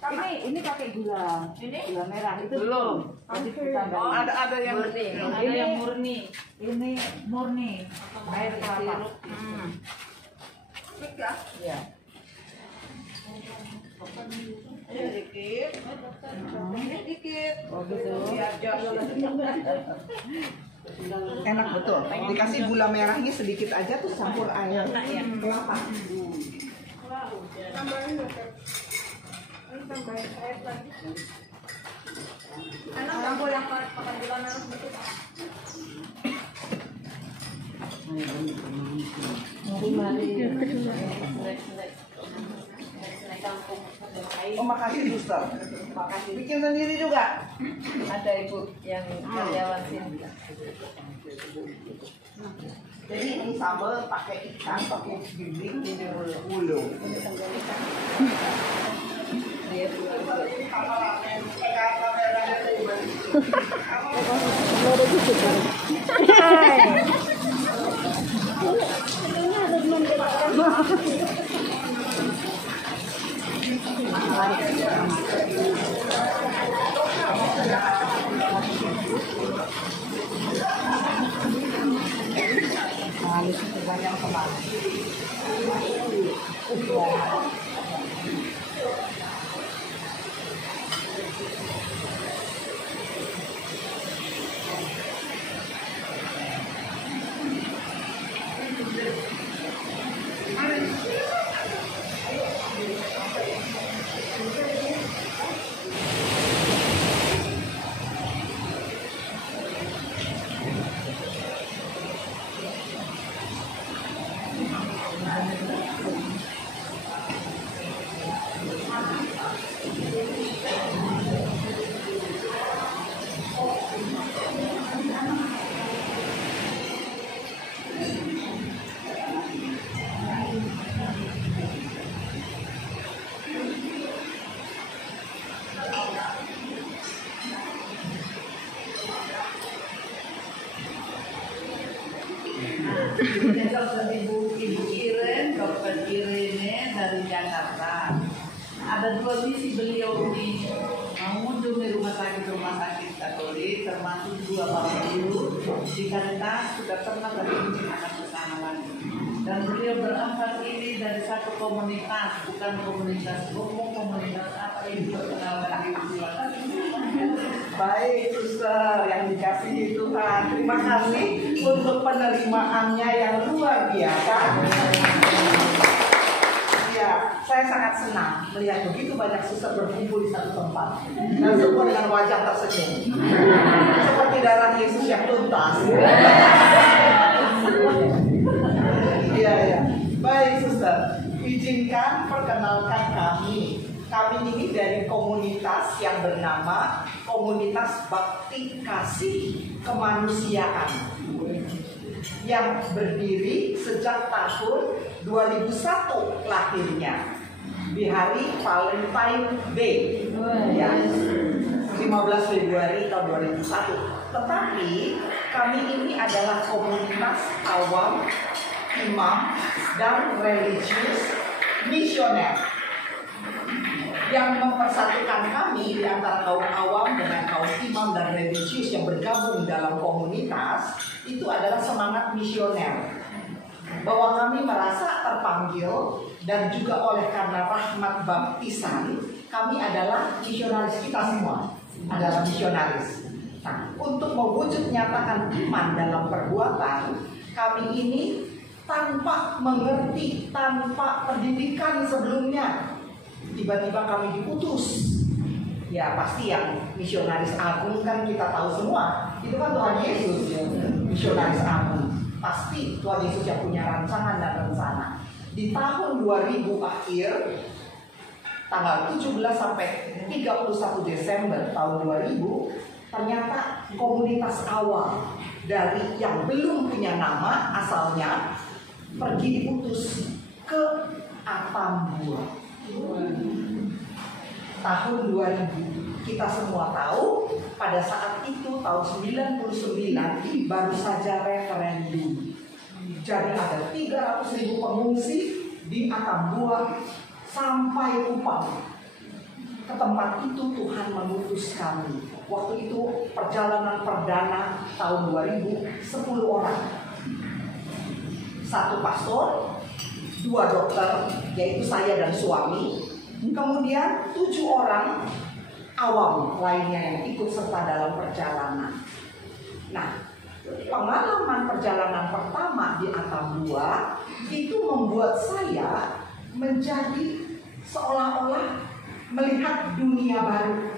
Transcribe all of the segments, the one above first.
Ini pakai gula. Gula merah itu belum. Oh, ada yang murni. Ada yang murni. Ini murni. Air kelapa. Ya. Dikit. Oh gitu. Enak betul. Dikasih gula merahnya sedikit aja tuh campur air kelapa. Tambahin air lagi. Enak campur yang pakai gula merah sedikit. Oh, makasih suster. Makasih. Bikin sendiri juga. Ada ibu yang karyawan sini. Jadi ini sambal pakai ikan, pakai giling, ini ulu. Ibu Iren, Dokter Irene dari Jakarta. Ada 2 misi beliau ini mengunjungi rumah sakit Katolik, termasuk 2 bapak ibu di Caritas sudah pernah berkunjung akan bersama lagi. Dan beliau berangkat ini dari satu komunitas, bukan komunitas umum, komunitas apa ini perkenalan ibu silakan. Baik, suster yang dikasihi Tuhan. Terima kasih untuk penerimaannya yang luar biasa. Ya, saya sangat senang melihat begitu banyak suster berkumpul di satu tempat dan semua dengan wajah tersenyum, seperti darah Yesus yang tuntas. Iya, ya. Baik, suster. Izinkan perkenalkan kami. Kami ini dari komunitas yang bernama Komunitas Bakti Kasih Kemanusiaan yang berdiri sejak tahun 2001 lahirnya di hari Valentine Day ya, 15 Februari tahun 2001. Tetapi kami ini adalah komunitas awam, imam, dan religius misioner yang mempersatukan kami di antara kaum awam dengan kaum imam dan religius yang bergabung dalam komunitas itu adalah semangat misioner. Bahwa kami merasa terpanggil dan juga oleh karena rahmat baptisan, kami adalah misionaris, kita semua adalah misionaris. Nah, untuk mewujud nyatakan iman dalam perbuatan, kami ini tanpa mengerti, tanpa pendidikan sebelumnya, tiba-tiba kami diputus. Ya pasti yang misionaris agung kan kita tahu semua, itu kan Tuhan Yesus ya, misionaris agung. Pasti Tuhan Yesus yang punya rancangan dan rencana. Di tahun 2000 akhir, tanggal 17 sampai 31 Desember tahun 2000, ternyata komunitas awal dari yang belum punya nama asalnya pergi diputus ke Atambua. Tahun 2000, kita semua tahu pada saat itu tahun 99 baru saja referendum. Jadi ada 300.000 pengungsi di Atambua sampai Kupang. tempat itu Tuhan mengutus kami. Waktu itu perjalanan perdana tahun 2000, 10 orang. 1 pastor, 2 dokter, yaitu saya dan suami. Kemudian 7 orang awam lainnya yang ikut serta dalam perjalanan. Nah, pengalaman perjalanan pertama di Atambua itu membuat saya menjadi seolah-olah melihat dunia baru.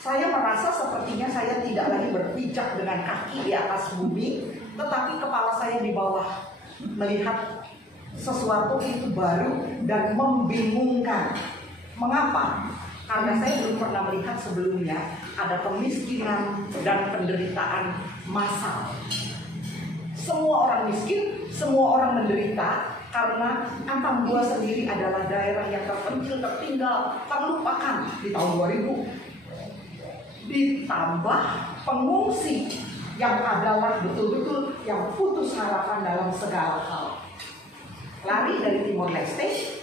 Saya merasa sepertinya saya tidak lagi berpijak dengan kaki di atas bumi, tetapi kepala saya di bawah, melihat sesuatu itu baru dan membingungkan. Mengapa? Karena saya belum pernah melihat sebelumnya ada kemiskinan dan penderitaan massal. Semua orang miskin, semua orang menderita karena Atambua sendiri adalah daerah yang terpencil, tertinggal, terlupakan di tahun 2000. Ditambah pengungsi yang adalah betul-betul yang putus harapan dalam segala hal. Lari dari Timor Leste,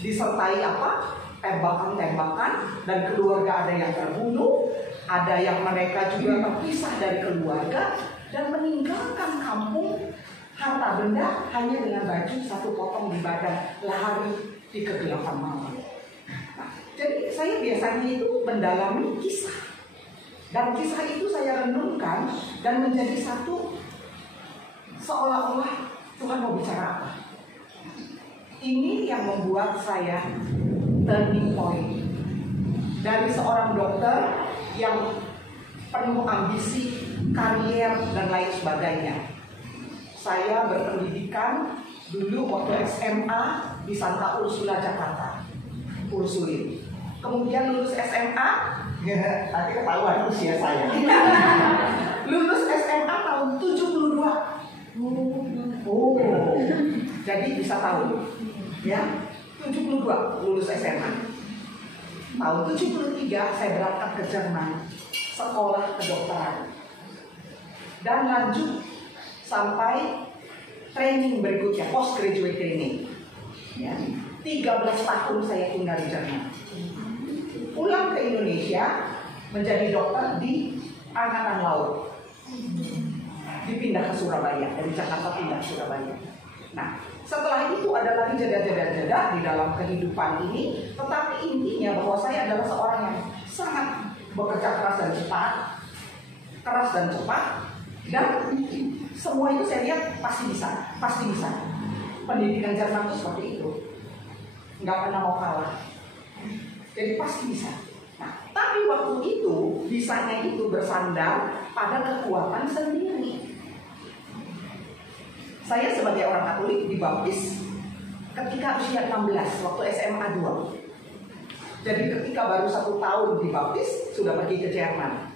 disertai apa? Tembakan-tembakan, dan keluarga ada yang terbunuh, ada yang mereka juga terpisah dari keluarga dan meninggalkan kampung, harta benda hanya dengan baju 1 potong di badan, lari di kegelapan malam. Nah, jadi saya biasanya itu mendalami kisah, dan kisah itu saya renungkan dan menjadi satu, seolah-olah Tuhan mau bicara apa. Ini yang membuat saya turning point. Dari seorang dokter yang penuh ambisi, karier, dan lain sebagainya. Saya berpendidikan dulu waktu SMA di Santa Ursula, Jakarta. Ursulin. Kemudian lulus SMA, nanti ketahuan usia saya. Lulus SMA tahun 72. Oh, jadi bisa tahu. Ya, 72 lulus SMA. Tahun 73 saya berangkat ke Jerman, sekolah kedokteran, dan lanjut sampai training berikutnya, postgraduate training. Ya, 13 tahun saya tinggal di Jerman. Pulang ke Indonesia menjadi dokter di Angkatan Laut. Dipindah ke Surabaya, dari Jakarta pindah ke Surabaya. Nah, setelah itu ada lagi jeda-jeda di dalam kehidupan ini, tetapi intinya bahwa saya adalah seorang yang sangat bekerja keras dan cepat, dan semua itu saya lihat pasti bisa. Pendidikan Jerman itu seperti itu, nggak pernah mau kalah, jadi pasti bisa. Nah, tapi waktu itu bisanya itu bersandar pada kekuatan sendiri. Saya sebagai orang Katolik dibaptis ketika usia 16, waktu SMA 2. Jadi ketika baru 1 tahun dibaptis, sudah pergi ke Jerman.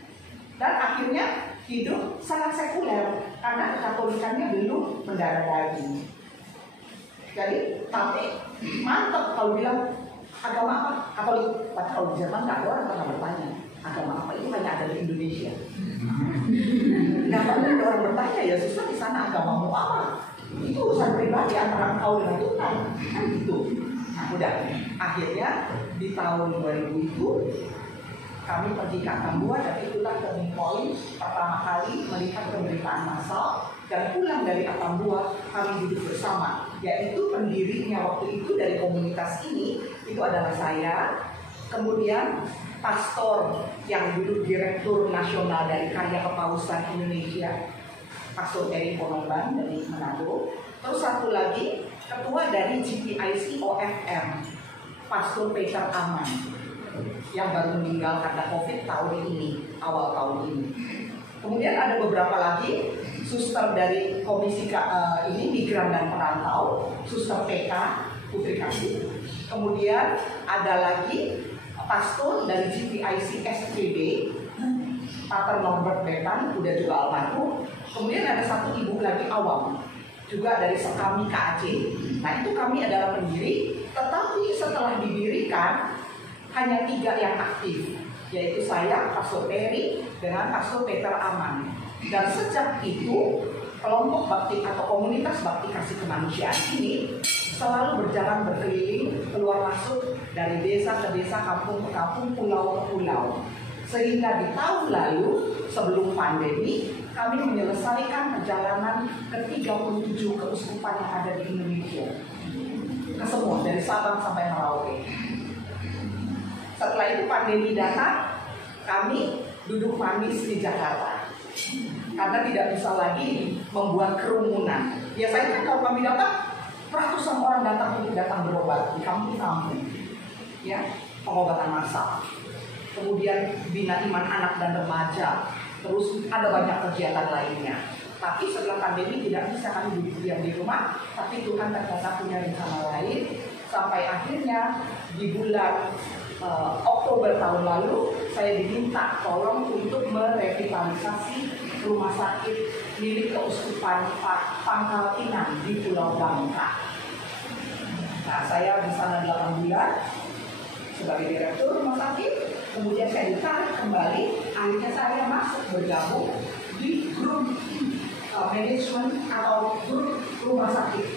Dan akhirnya hidup sangat sekuler, karena kekatolikannya belum mendarah daging. Jadi, tapi mantap kalau bilang agama apa? Katolik. Padahal kalau di Jerman nggak ada orang pernah bertanya agama apa, itu hanya ada di Indonesia. Nggak pernah ada orang bertanya, ya susah di sana agamamu apa? Itu urusan pribadi antara engkau dengan Tuhan, kan gitu. Nah, udah. Akhirnya di tahun 2000 itu kami pergi ke Atambua, dan itulah turning point pertama kali melihat penderitaan massal. Dan pulang dari Atambua kami duduk bersama, yaitu pendirinya waktu itu dari komunitas ini itu adalah saya, kemudian pastor yang duduk direktur nasional dari Karya Kepausan Indonesia, Pastor Eri Ponoban dari Manado. Terus satu lagi ketua dari GPIC OFM, Pastor Peter Aman, yang baru meninggal karena COVID tahun ini, awal tahun ini. Kemudian ada beberapa lagi suster dari komisi ini migran dan perantau, suster PK Putri Kasih. Kemudian ada lagi pastor dari GPIC SPB, Pater Norbert Betan, udah juga almarhum. Kemudian ada satu ibu lagi awam, juga dari Sekami KAC. Nah, itu kami adalah pendiri, tetapi setelah didirikan hanya 3 yang aktif, yaitu saya, Pastor Eri, dengan Pastor Peter Aman. Dan sejak itu kelompok bakti atau komunitas bakti kasih kemanusiaan ini selalu berjalan berkeliling keluar masuk dari desa ke desa, kampung ke kampung, pulau ke pulau. Sehingga di tahun lalu, sebelum pandemi, kami menyelesaikan perjalanan ke 37 keuskupan yang ada di Indonesia. Ke semua, dari Sabang sampai Merauke. Setelah itu pandemi datang, kami duduk manis di Jakarta. Karena tidak bisa lagi membuat kerumunan. Biasanya kan kalau kami datang, ratusan orang datang untuk datang berobat di kampung-kampung. Ya, pengobatan massal. Kemudian bina iman anak dan remaja, terus ada banyak kegiatan lainnya. Tapi setelah pandemi tidak bisa kami duduk diam di rumah, tapi Tuhan ternyata punya rencana lain. Sampai akhirnya di bulan Oktober tahun lalu, saya diminta tolong untuk merevitalisasi rumah sakit milik Keuskupan Pangkal Pinang di Pulau Bangka. Nah, saya di sana 8 bulan sebagai direktur rumah sakit, kemudian saya ditarik kembali, akhirnya saya masuk bergabung di grup manajemen atau grup rumah sakit.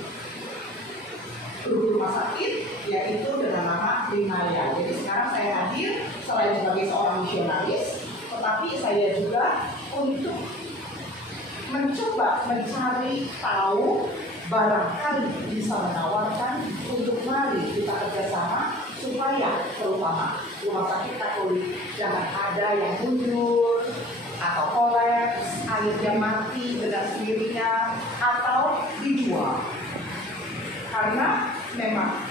Grup rumah sakit yaitu dengan nama Rimaya. Jadi sekarang saya hadir selain sebagai seorang misionaris, tetapi saya juga untuk mencoba mencari tahu, barangkali bisa menawarkan untuk mari kita kerjasama supaya terutama rumah sakit Katolik jangan ada yang mundur atau kolaps, akhirnya mati dengan sendirinya atau dijual. Karena memang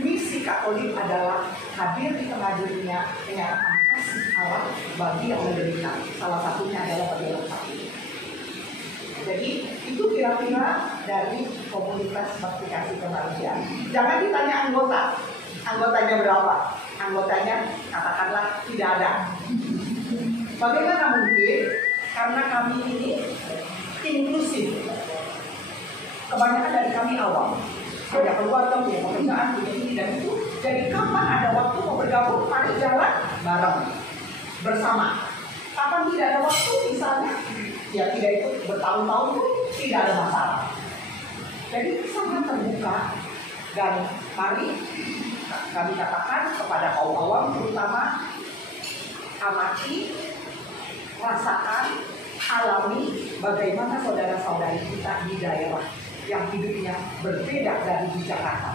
misi Katolik adalah hadir di tengah dunia menyatakan kasih Allah bagi yang menderita. Salah satunya adalah bagi orang sakit. Jadi itu kira-kira dari komunitas praktikasi kemanusiaan. Jangan ditanya anggotanya berapa? Anggotanya katakanlah tidak ada. Bagaimana mungkin? Karena kami ini inklusif. Kebanyakan dari kami awam. Ada keluarga, punya pekerjaan, punya ini dan itu. Jadi kapan ada waktu mau bergabung, mari jalan bareng bersama. Kapan tidak ada waktu misalnya, ya tidak ikut bertahun-tahun pun tidak ada masalah. Jadi sangat terbuka dan mari kami katakan kepada kaum awam terutama amati, rasakan, alami bagaimana saudara-saudari kita di daerah yang hidupnya berbeda dari di Jakarta.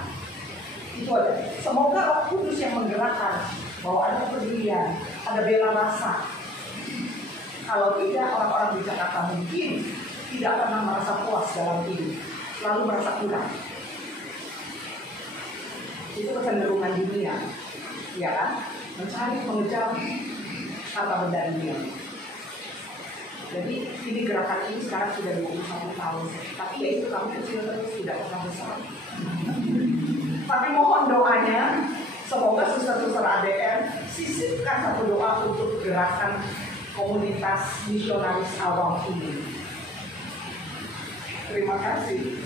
Itu aja. Semoga Roh Kudus yang menggerakkan bahwa ada kepedulian, ada bela rasa. Kalau tidak, orang-orang di Jakarta mungkin tidak pernah merasa puas dalam hidup, selalu merasa kurang. Itu kecenderungan dunia, ya kan? Mencari, mengejar harta benda dunia. Jadi ini gerakan ini sekarang sudah 21 tahun, tapi ya itu kami kecil terus, tidak pernah besar. Tapi mohon doanya, semoga suster-suster ADN sisipkan satu doa untuk gerakan komunitas misionaris awam ini. Terima kasih.